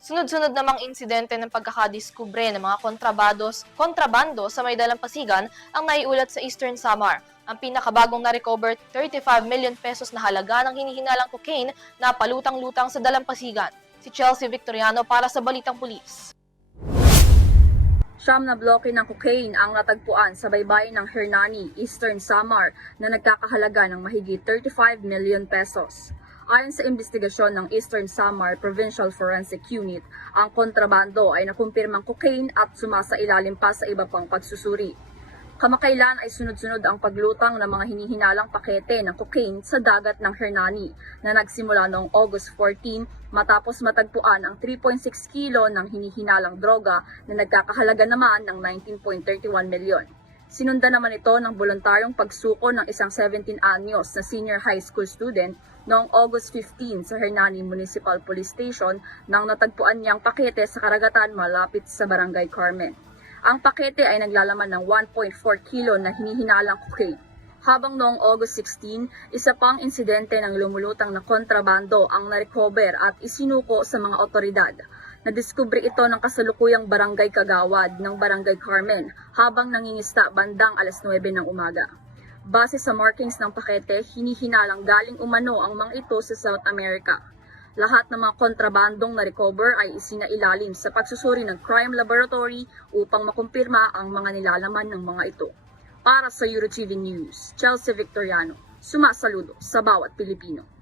Sunod-sunod namang insidente ng pagkakadiskubre ng mga kontrabando sa may dalampasigan ang naiulat sa Eastern Samar. Ang pinakabagong na-recover 35 million pesos na halaga ng hinihinalang cocaine na palutang-lutang sa dalampasigan. Si Chelsea Victoriano para sa Balitang Pulis. Siyam na bloke ng cocaine ang natagpuan sa baybayin ng Hernani, Eastern Samar na nagkakahalaga ng mahigit 35 million pesos. Ayon sa investigasyon ng Eastern Samar Provincial Forensic Unit, ang kontrabando ay nakumpirmang cocaine at sumasailalim pa sa iba pang pagsusuri. Kamakailan ay sunod-sunod ang paglutang ng mga hinihinalang pakete ng cocaine sa dagat ng Hernani na nagsimula noong August 14 matapos matagpuan ang 3.6 kilo ng hinihinalang droga na nagkakahalaga naman ng 19.31 milyon. Sinundan naman ito ng voluntaryong pagsuko ng isang 17 anyos na senior high school student noong August 15 sa Hernani Municipal Police Station nang natagpuan niyang pakete sa karagatan malapit sa Barangay Carmen. Ang pakete ay naglalaman ng 1.4 kilo na hinihinalang cocaine. Habang noong August 16, isa pang insidente ng lumulutang na kontrabando ang narecover at isinuko sa mga otoridad. Nadiskubre ito ng kasalukuyang Barangay Kagawad ng Barangay Carmen habang nangingista bandang alas 9 ng umaga. Base sa markings ng pakete, hinihinalang galing umano ang mga ito sa South America. Lahat ng mga kontrabandong na-recover ay isinailalim sa pagsusuri ng crime laboratory upang makumpirma ang mga nilalaman ng mga ito. Para sa EuroTV News, Chelsea Victoriano, sumasaludo sa bawat Pilipino.